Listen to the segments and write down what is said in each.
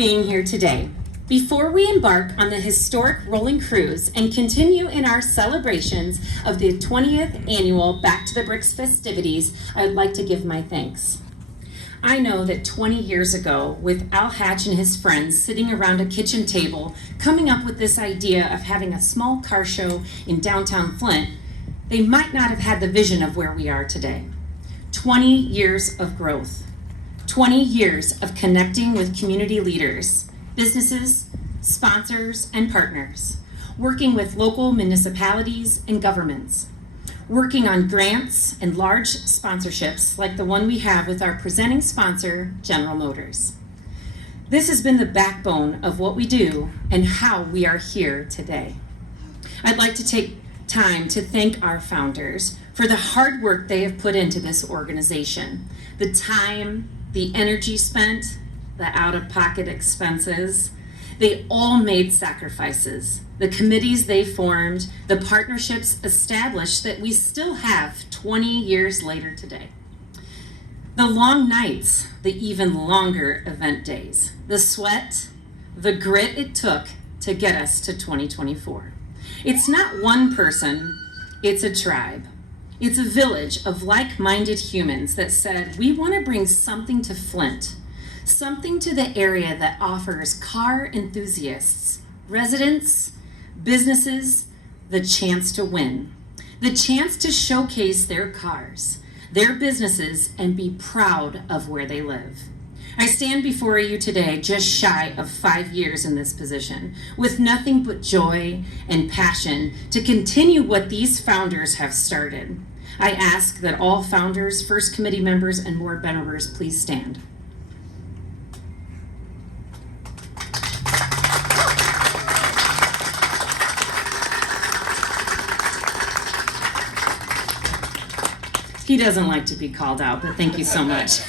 being here today. Before we embark on the historic Rolling Cruise and continue in our celebrations of the 20th annual Back to the Bricks festivities, I would like to give my thanks. I know that 20 years ago, with Al Hatch and his friends sitting around a kitchen table, coming up with this idea of having a small car show in downtown Flint, they might not have had the vision of where we are today. 20 years of growth, 20 years of connecting with community leaders, businesses, sponsors, and partners, working with local municipalities and governments, working on grants and large sponsorships like the one we have with our presenting sponsor, General Motors. This has been the backbone of what we do and how we are here today. I'd like to take time to thank our founders for the hard work they have put into this organization, the time, the energy spent, the out-of-pocket expenses. They all made sacrifices. The committees they formed, the partnerships established that we still have 20 years later today. The long nights, the even longer event days, the sweat, the grit it took to get us to 2024. It's not one person, it's a tribe. It's a village of like-minded humans that said, we want to bring something to Flint, something to the area that offers car enthusiasts, residents, businesses, the chance to win, the chance to showcase their cars, their businesses, and be proud of where they live. I stand before you today just shy of 5 years in this position, with nothing but joy and passion to continue what these founders have started. I ask that all founders, First Committee members, and board members please stand. He doesn't like to be called out, but thank you so much.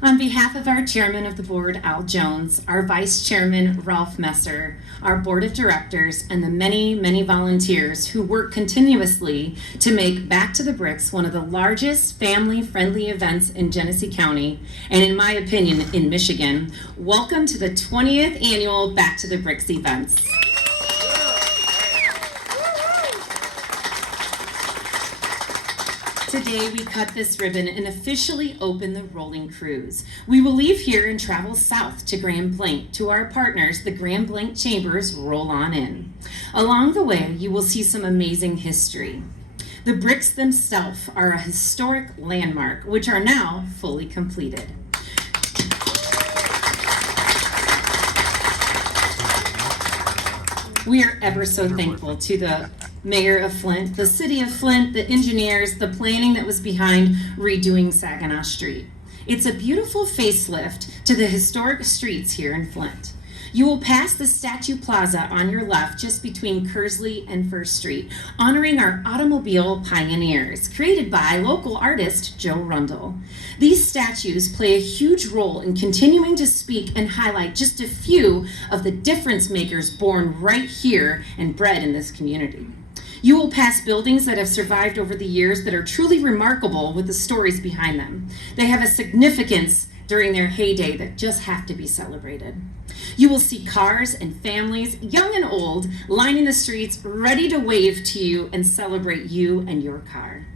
On behalf of our chairman of the board, Al Jones, our vice chairman, Ralph Messer, our board of directors, and the many, many volunteers who work continuously to make Back to the Bricks one of the largest family-friendly events in Genesee County, and in my opinion, in Michigan, welcome to the 20th annual Back to the Bricks events. Today, we cut this ribbon and officially open the Rolling Cruise. We will leave here and travel south to Grand Blanc to our partners, the Grand Blanc Chambers Roll On In. Along the way, you will see some amazing history. The bricks themselves are a historic landmark, which are now fully completed. We are ever so thankful to the Mayor of Flint, the City of Flint, the engineers, the planning that was behind redoing Saginaw Street. It's a beautiful facelift to the historic streets here in Flint. You will pass the Statue Plaza on your left just between Kearsley and First Street, honoring our automobile pioneers, created by local artist Joe Rundle. These statues play a huge role in continuing to speak and highlight just a few of the difference makers born right here and bred in this community. You will pass buildings that have survived over the years that are truly remarkable with the stories behind them. They have a significance during their heyday that just have to be celebrated. You will see cars and families, young and old, lining the streets, ready to wave to you and celebrate you and your car.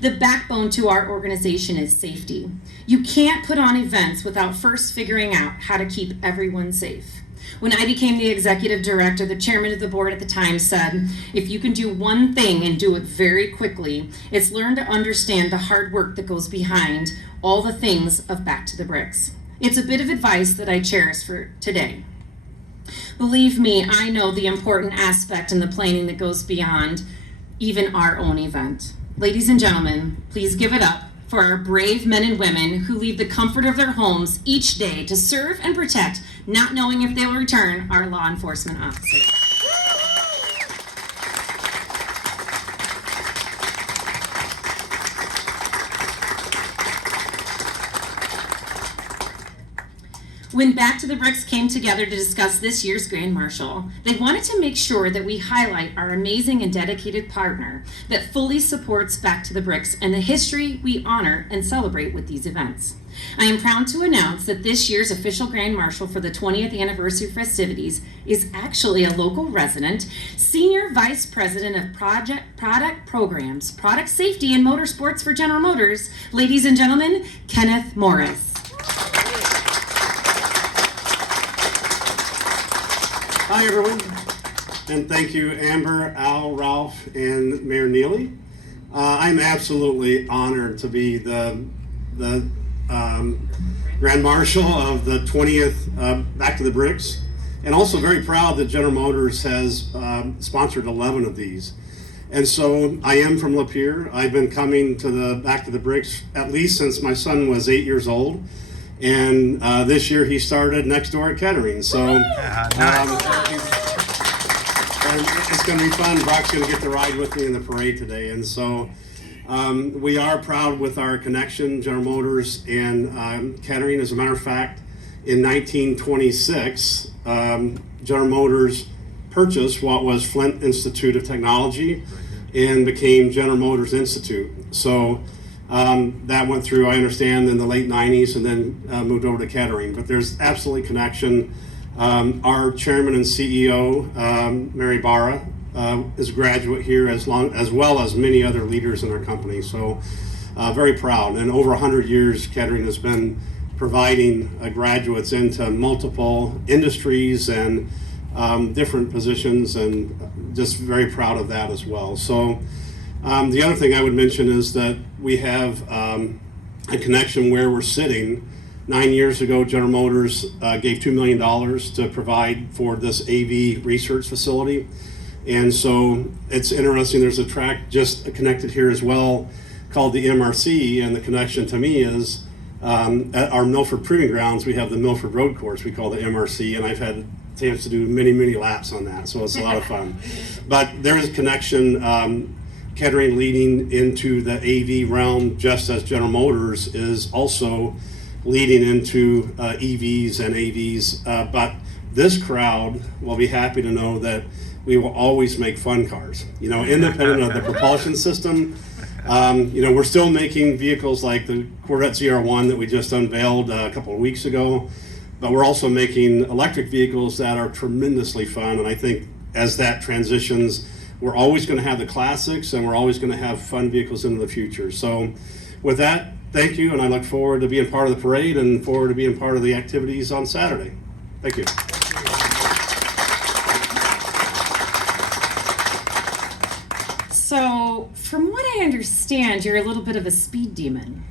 The backbone to our organization is safety. You can't put on events without first figuring out how to keep everyone safe. When I became the executive director, the chairman of the board at the time said, if you can do one thing and do it very quickly, it's learn to understand the hard work that goes behind all the things of Back to the Bricks. It's a bit of advice that I cherish for today. Believe me, I know the important aspect in the planning that goes beyond even our own event. Ladies and gentlemen, please give it up for our brave men and women who leave the comfort of their homes each day to serve and protect, not knowing if they will return, our law enforcement officers. When Back to the Bricks came together to discuss this year's Grand Marshal, they wanted to make sure that we highlight our amazing and dedicated partner that fully supports Back to the Bricks and the history we honor and celebrate with these events. I am proud to announce that this year's official Grand Marshal for the 20th anniversary festivities is actually a local resident, Senior Vice President of Product Programs, Product Safety and Motorsports for General Motors, ladies and gentlemen, Kenneth Morris. Hi, everyone, and thank you, Amber, Al, Ralph, and Mayor Neely. I'm absolutely honored to be the Grand Marshal of the 20th Back to the Bricks, and also very proud that General Motors has sponsored 11 of these. And so I am from Lapeer. I've been coming to the Back to the Bricks at least since my son was 8 years old. And this year he started next door at Kettering. So it's going to be fun. Brock's going to get to ride with me in the parade today. And so we are proud with our connection, General Motors and Kettering. As a matter of fact, in 1926, General Motors purchased what was Flint Institute of Technology and became General Motors Institute. So that went through, I understand, in the late 90s and then moved over to Kettering. But there's absolutely connection. Our chairman and CEO, Mary Barra, is a graduate here as well as many other leaders in our company. So very proud. And over 100 years, Kettering has been providing graduates into multiple industries and different positions, and just very proud of that as well. So the other thing I would mention is that we have a connection where we're sitting. 9 years ago, General Motors gave $2 million to provide for this AV research facility. And so it's interesting, there's a track just connected here as well called the MRC, and the connection to me is at our Milford Proving Grounds, we have the Milford Road Course we call the MRC, and I've had a chance to do many laps on that, so it's a lot of fun. But there is a connection. Kettering leading into the AV realm, just as General Motors is also leading into EVs and AVs. But this crowd will be happy to know that we will always make fun cars, independent of the propulsion system. We're still making vehicles like the Corvette ZR1 that we just unveiled a couple of weeks ago, but we're also making electric vehicles that are tremendously fun. And I think as that transitions, we're always going to have the classics, and we're always going to have fun vehicles into the future. So with that, thank you, and I look forward to being part of the parade and forward to being part of the activities on Saturday. Thank you. So, from what I understand, you're a little bit of a speed demon.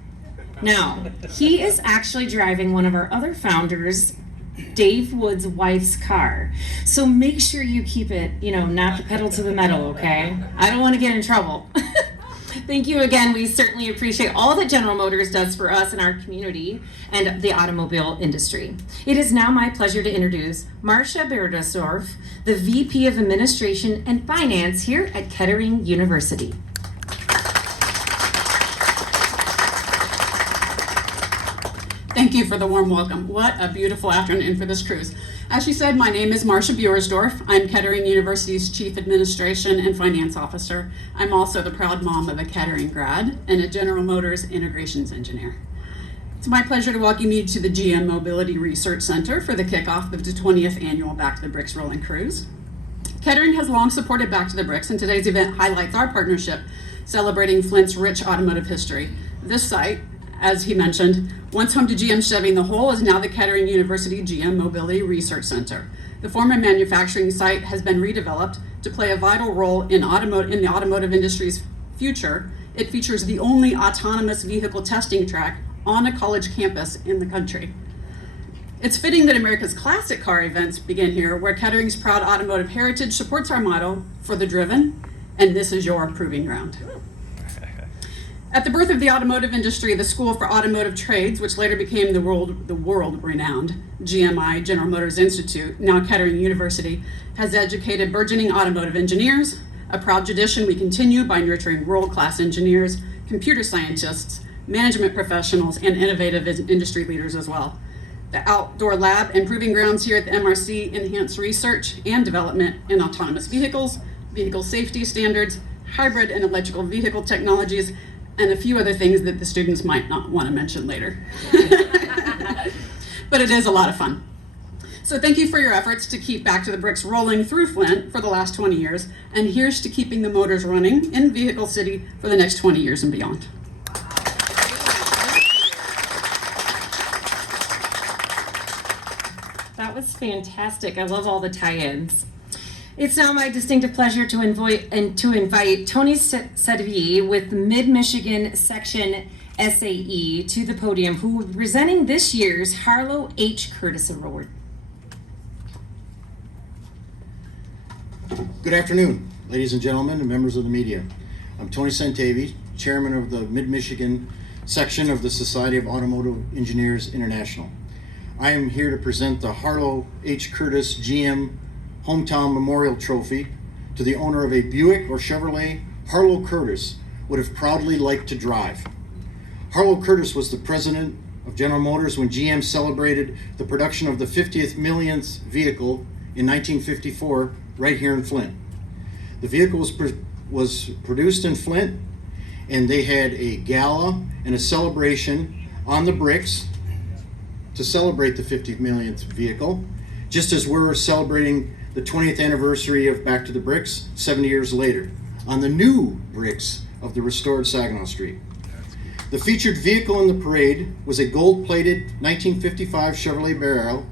Now, he is actually driving one of our other founders, Dave Wood's wife's car. So make sure you keep it, not the pedal to the metal, okay? I don't want to get in trouble. Thank you again. We certainly appreciate all that General Motors does for us and our community and the automobile industry. It is now my pleasure to introduce Marcia Berdersdorf, the VP of Administration and Finance here at Kettering University. Thank you for the warm welcome. What a beautiful afternoon for this cruise. As she said, my name is Marcia Bjursdorf. I'm Kettering University's Chief Administration and Finance Officer. I'm also the proud mom of a Kettering grad and a General Motors Integrations Engineer. It's my pleasure to welcome you to the GM Mobility Research Center for the kickoff of the 20th annual Back to the Bricks Rolling Cruise. Kettering has long supported Back to the Bricks, and today's event highlights our partnership celebrating Flint's rich automotive history. This site, as he mentioned, once home to GM Chevy in the Hole, is now the Kettering University GM Mobility Research Center. The former manufacturing site has been redeveloped to play a vital role in the automotive industry's future. It features the only autonomous vehicle testing track on a college campus in the country. It's fitting that America's classic car events begin here, where Kettering's proud automotive heritage supports our motto, for the driven, and this is your proving ground. At the birth of the automotive industry, the School for Automotive Trades, which later became the world-renowned GMI, General Motors Institute, now Kettering University, has educated burgeoning automotive engineers. A proud tradition we continue by nurturing world-class engineers, computer scientists, management professionals, and innovative industry leaders as well. The outdoor lab and proving grounds here at the MRC enhance research and development in autonomous vehicles, vehicle safety standards, hybrid and electrical vehicle technologies, and a few other things that the students might not want to mention later. But it is a lot of fun. So thank you for your efforts to keep Back to the Bricks rolling through Flint for the last 20 years, and here's to keeping the motors running in Vehicle City for the next 20 years and beyond. That was fantastic. I love all the tie-ins. It's now my distinctive pleasure to invite Tony Sedevi with the Mid-Michigan Section SAE to the podium, who will be presenting this year's Harlow H. Curtis Award. Good afternoon, ladies and gentlemen, and members of the media. I'm Tony Santavi, chairman of the Mid-Michigan section of the Society of Automotive Engineers International. I am here to present the Harlow H. Curtis GM Hometown Memorial Trophy to the owner of a Buick or Chevrolet Harlow Curtis would have proudly liked to drive. Harlow Curtis was the president of General Motors when GM celebrated the production of the 50th millionth vehicle in 1954 right here in Flint. The vehicle was produced in Flint, and they had a gala and a celebration on the bricks to celebrate the 50 millionth vehicle, just as we're celebrating the 20th anniversary of Back to the Bricks 70 years later on the new bricks of the restored Saginaw Street. The featured vehicle in the parade was a gold-plated 1955 Chevrolet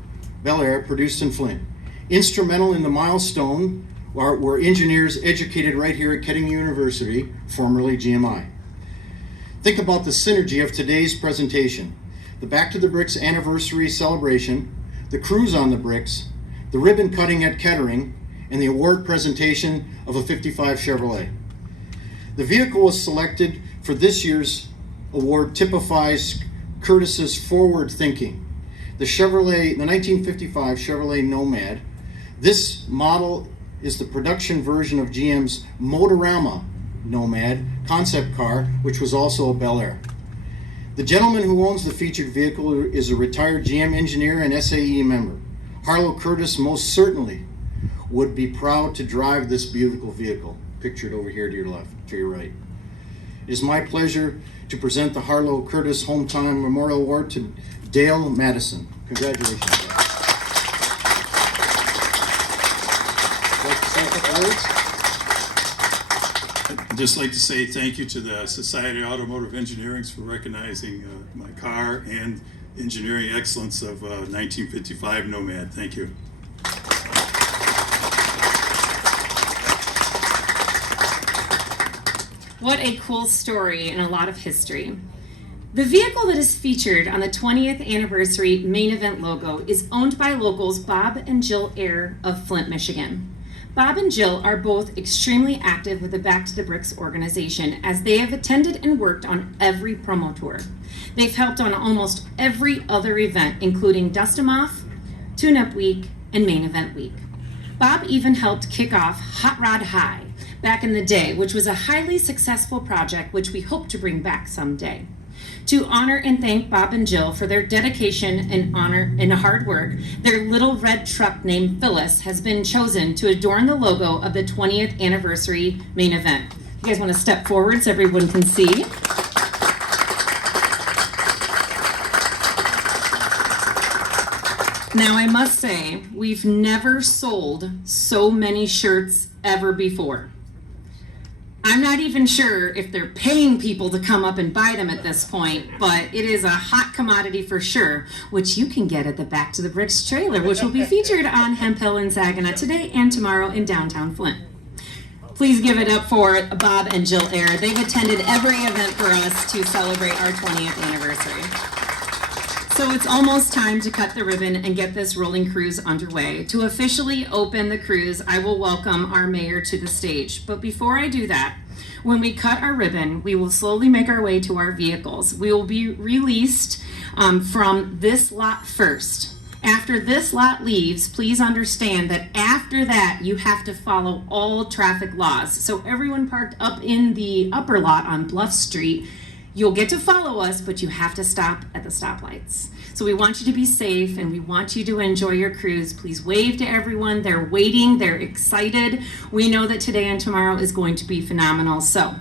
Bel Air produced in Flint. Instrumental in the milestone were engineers educated right here at Kettering University, formerly GMI. Think about the synergy of today's presentation. The Back to the Bricks anniversary celebration, the cruise on the bricks, the ribbon cutting at Kettering, and the award presentation of a 55 Chevrolet. The vehicle was selected for this year's award typifies Curtis's forward thinking. The 1955 Chevrolet Nomad. This model is the production version of GM's Motorama Nomad concept car, which was also a Bel Air. The gentleman who owns the featured vehicle is a retired GM engineer and SAE member. Harlow Curtis most certainly would be proud to drive this beautiful vehicle, pictured over here to your left, to your right. It is my pleasure to present the Harlow Curtis Hometown Memorial Award to Dale Madison. Congratulations, Dale. Would you like to say a couple words? I'd just like to say thank you to the Society of Automotive Engineering for recognizing my car and engineering excellence of 1955 Nomad. Thank you. What a cool story and a lot of history. The vehicle that is featured on the 20th anniversary main event logo is owned by locals Bob and Jill Ayer of Flint, Michigan. Bob and Jill are both extremely active with the Back to the Bricks organization, as they have attended and worked on every promo tour. They've helped on almost every other event, including Dust 'em Off, Tune-Up Week, and Main Event Week. Bob even helped kick off Hot Rod High back in the day, which was a highly successful project which we hope to bring back someday. To honor and thank Bob and Jill for their dedication and honor and hard work, their little red truck named Phyllis has been chosen to adorn the logo of the 20th anniversary main event. You guys want to step forward so everyone can see? Now I must say, we've never sold so many shirts ever before. I'm not even sure if they're paying people to come up and buy them at this point, but it is a hot commodity for sure, which you can get at the Back to the Bricks trailer, which will be featured on Hemp Hill in Saginaw today and tomorrow in downtown Flint. Please give it up for Bob and Jill Ayer. They've attended every event for us to celebrate our 20th anniversary. So it's almost time to cut the ribbon and get this rolling cruise underway. To officially open the cruise, I will welcome our mayor to the stage. But before I do that, when we cut our ribbon, we will slowly make our way to our vehicles. We will be released from this lot first. After this lot leaves, please understand that after that, you have to follow all traffic laws. So everyone parked up in the upper lot on Bluff Street, you'll get to follow us, but you have to stop at the stoplights. So we want you to be safe and we want you to enjoy your cruise. Please wave to everyone. They're waiting, they're excited. We know that today and tomorrow is going to be phenomenal. So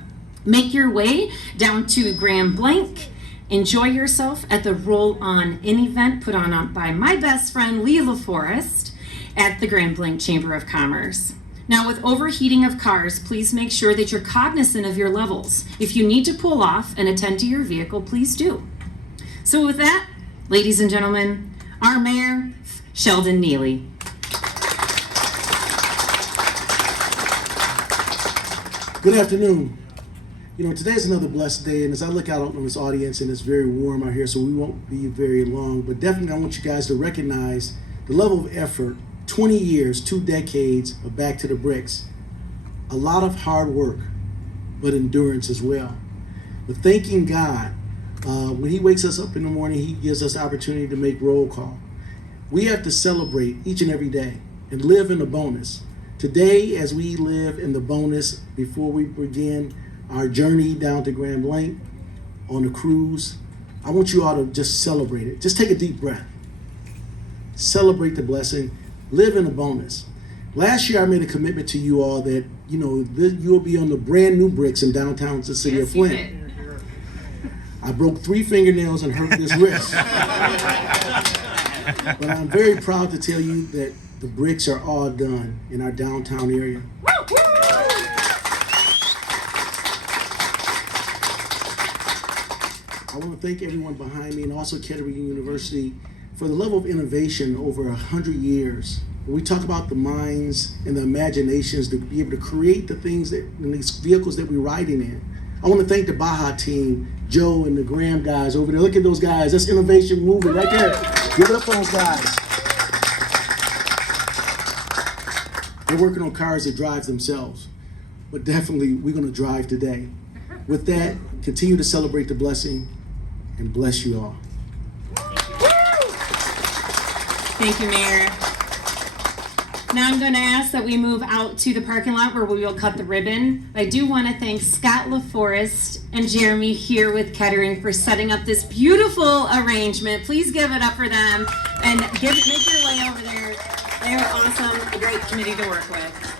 Make your way down to Grand Blanc. Enjoy yourself at the Roll On In event put on by my best friend Lee LaForest at the Grand Blanc Chamber of Commerce. Now, with overheating of cars, please make sure that you're cognizant of your levels. If you need to pull off and attend to your vehicle, please do. So with that, ladies and gentlemen, our mayor, Sheldon Neely. Good afternoon. You know, today is another blessed day, and as I look out on this audience, and it's very warm out here, so we won't be very long, but definitely I want you guys to recognize the level of effort, 20 years, 2 decades of Back to the Bricks. A lot of hard work, but endurance as well. But thanking God, when he wakes us up in the morning, he gives us the opportunity to make roll call. We have to celebrate each and every day and live in the bonus. Today, as we live in the bonus, before we begin our journey down to Grand Blanc on the cruise, I want you all to just celebrate it. Just take a deep breath. Celebrate the blessing. Live in the bonus. Last year, I made a commitment to you all that, you know, you'll be on the brand new bricks in downtown the city of Flint. I broke 3 fingernails and hurt this wrist. But I'm very proud to tell you that the bricks are all done in our downtown area. I want to thank everyone behind me and also Kettering University for the level of innovation over 100 years. When we talk about the minds and the imaginations to be able to create the things that in these vehicles that we're riding in. I want to thank the Baja team, Joe and the Graham guys over there. Look at those guys. That's innovation moving right there. Give it up for those guys. They're working on cars that drive themselves. But definitely, we're going to drive today. With that, continue to celebrate the blessing and bless you all. Thank you, Mayor. Now I'm going to ask that we move out to the parking lot where we will cut the ribbon. I do want to thank Scott LaForest and Jeremy here with Kettering for setting up this beautiful arrangement. Please give it up for them and make your way over there. They are awesome, a great committee to work with.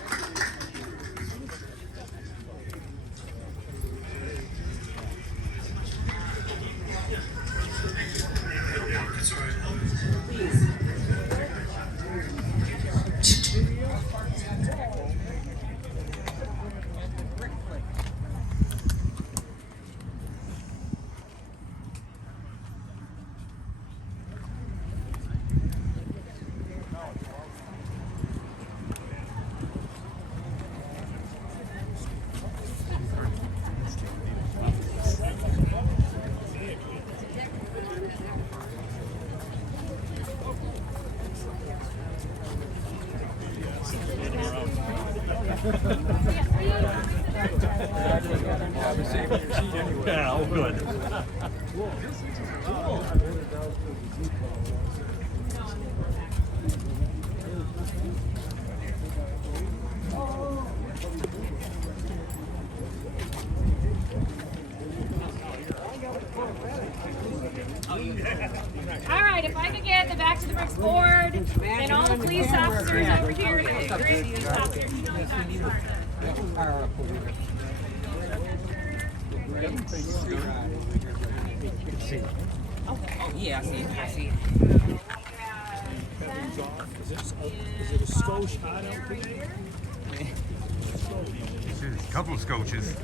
Yeah, all good. All right, if I could get the Back to the Bricks board and all the police officers over here. Police officers, you know what I'm talking about. Oh, yeah, I see it. I see it. Is it a Scotch hot out there? A couple of scotches.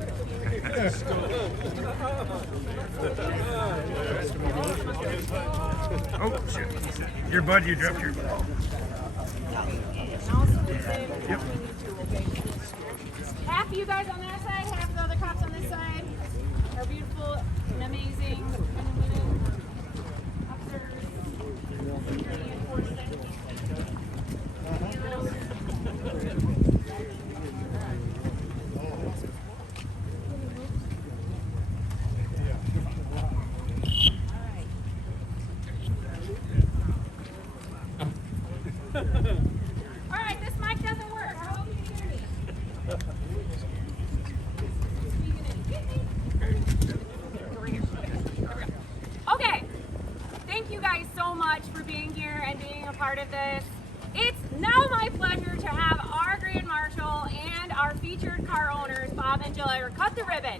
Oh, shit. Your bud, you dropped your. Yep. Half of you guys on that side, half the other cops on this side. Our beautiful and amazing men and women, officers, security enforcement. All right, this mic doesn't work. I hope you can hear me. Okay, thank you guys so much for being here and being a part of this. It's now my pleasure to have our Grand Marshal and our featured car owners, Bob and Jill Ever, cut the ribbon.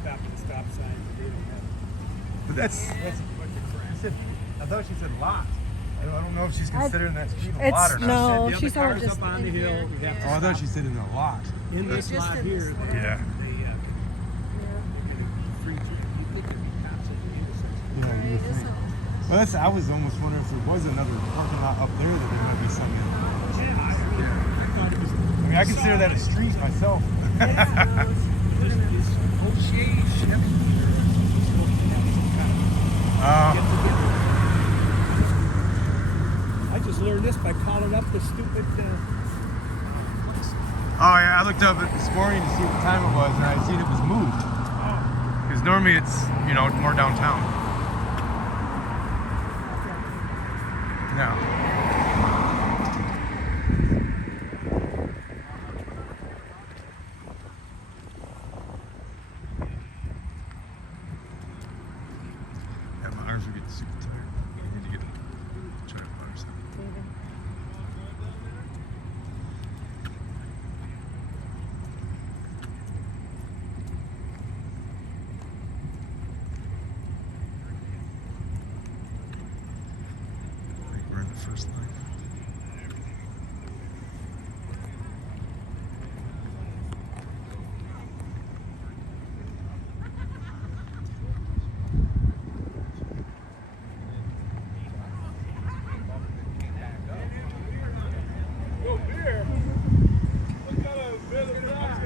stop at the stop sign. But they don't have it. But that's That's a bunch of crap. she said, I thought she said lot. I don't know if she's considering that street a It's lot or not. no. The She's other always cars just up on the hill. We have to Oh, I thought stop. she said in a lot. In this Just lot in here, this lot. they, Yeah. they get a free trip. You think there'd be cops at the intersection? Yeah, you would think. Well, that's. I was almost wondering if there was another parking lot up there that there might be something. Yeah, I thought it was. I mean, I consider that a street myself. This is O'Shea Chevy. Get together. I just learned this by calling up the stupid place. Oh yeah, I looked up it this morning to see what time it was, and I seen it was moved. Because normally it's more downtown. No. Yeah, my arms are getting super tired. I need to try to water something. I think we're in the first line.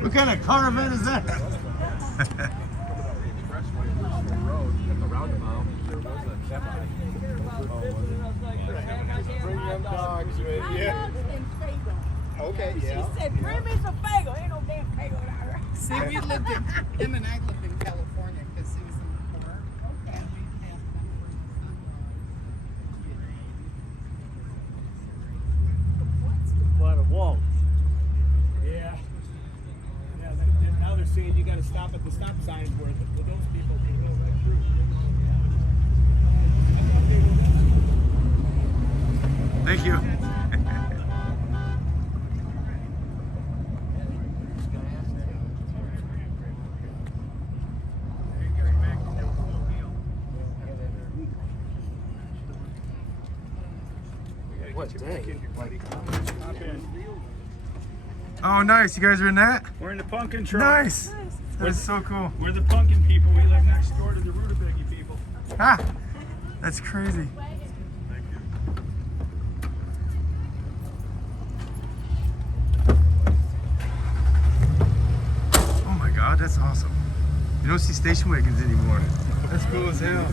What kind of car event is that? Bring them dogs with you. Okay, She said, bring me some Fago. Ain't no damn Fago down here. See, we lived in, him and I lived in California because he was in the Corps. And we had them A lot of walls. Yeah. Yeah, now they're saying you gotta stop at the stop signs where those people can go right through. Thank you. What day? Oh, nice. You guys are in that? We're in the pumpkin truck. Nice. That's so cool. We're the pumpkin people. We live next door to the rutabaga people. Ah, that's crazy. Oh my God, that's awesome. You don't see station wagons anymore. That's cool as hell.